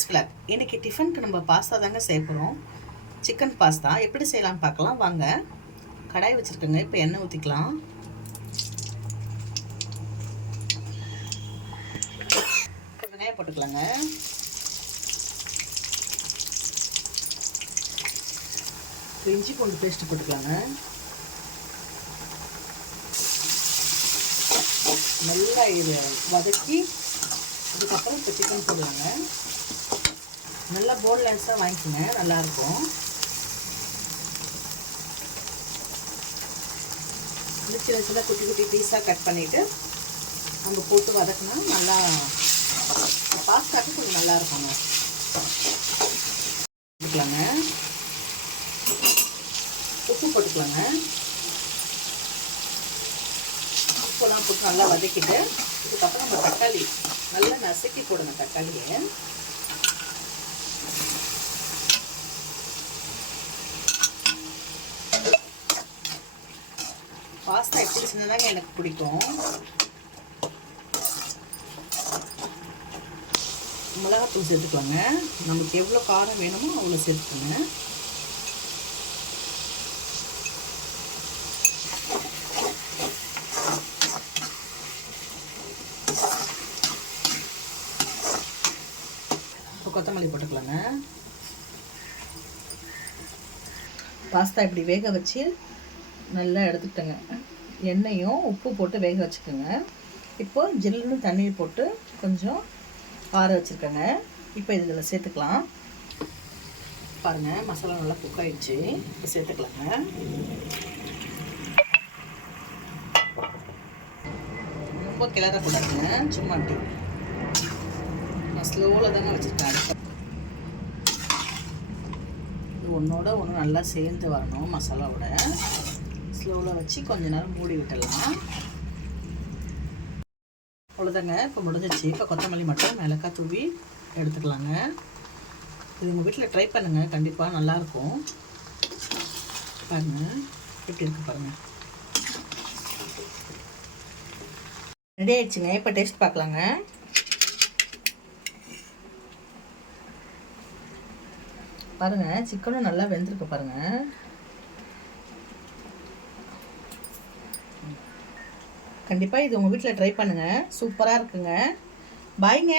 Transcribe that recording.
Flag இன்றைக்கி டிஃபனுக்கு நம்ம பாஸ்தா தாங்க செய்ய போகிறோம். சிக்கன் பாஸ்தா எப்படி செய்யலாம்னு பார்க்கலாம் வாங்க. கடாய் வச்சுருக்கோங்க. இப்போ எண்ணெய் ஊற்றிக்கலாம். இப்போ வெங்காயம் போட்டுக்கலாங்க. இஞ்சி பூண்டு பேஸ்ட்டு போட்டுக்கலாங்க. நல்லா இது வதக்கி அதுக்கப்புறம் இப்போ சிக்கன் போடலாங்க. நல்லா போன்லெஸ்ஸாக வாங்கிக்கோங்க, நல்லாயிருக்கும். சின்ன சின்ன குட்டி குட்டி பீஸாக கட் பண்ணிவிட்டு நம்ம போட்டு வதக்கினா நல்லா பாஸ்தாக்கு கொஞ்சம் நல்லா இருக்குங்க. போட்டுக்கலாங்க. உப்பு போட்டுக்கலாங்க. உப்பெல்லாம் போட்டு நல்லா வதக்கிட்டு இதுக்கப்புறம் நம்ம தக்காளி நல்லா நசுக்கி போடுங்க. தக்காளியை பாஸ்தா எப்படி செஞ்சதாங்க எனக்கு பிடிக்கும். மிளகாத்தூள் சேர்த்துக்கலாங்க. நமக்கு எவ்வளோ காரம் வேணுமோ அவ்வளோ சேர்த்துக்கோங்க. இப்போ கொத்தமல்லி போட்டுக்கலாங்க. பாஸ்தா இப்படி வேக வச்சு நல்லா எடுத்துக்கிட்டேங்க. எண்ணெயும் உப்பு போட்டு வேக வச்சுக்கோங்க. இப்போ ஜில்லுன்னு தண்ணீர் போட்டு கொஞ்சம் ஆற வச்சுருக்கேங்க. இப்போ இதில் சேர்த்துக்கலாம். பாருங்கள், மசாலா நல்லா குக் ஆகிடுச்சு. இப்போ சேர்த்துக்கலாங்க. ரொம்ப கிளறக்கூடாதுங்க, சும்மா அப்படி நான் ஸ்லோவில் தாங்க வச்சுருக்கேன். இது ஒன்றோட ஒன்று நல்லா சேர்ந்து வரணும். மசாலாவோட ஸ்லோவில் வச்சு கொஞ்ச நேரம் மூடி விட்டுடலாம். அவ்வளோதாங்க, இப்போ முடிஞ்சிச்சு. இப்போ கொத்தமல்லி மட்டும் மிளகாய் தூவி எடுத்துக்கலாங்க. இது உங்கள் வீட்டில் ட்ரை பண்ணுங்கள், கண்டிப்பாக நல்லாயிருக்கும். பாருங்கள் எப்படி இருக்குது பாருங்கள். ரெடி ஆயிடுச்சுங்க. இப்போ டேஸ்ட் பார்க்கலாங்க. பாருங்கள், சிக்கனும் நல்லா வெந்திருக்கு பாருங்கள். கண்டிப்பாக இது உங்கள் வீட்டில் ட்ரை பண்ணுங்கள், சூப்பராக இருக்குங்க. பாய்ங்க.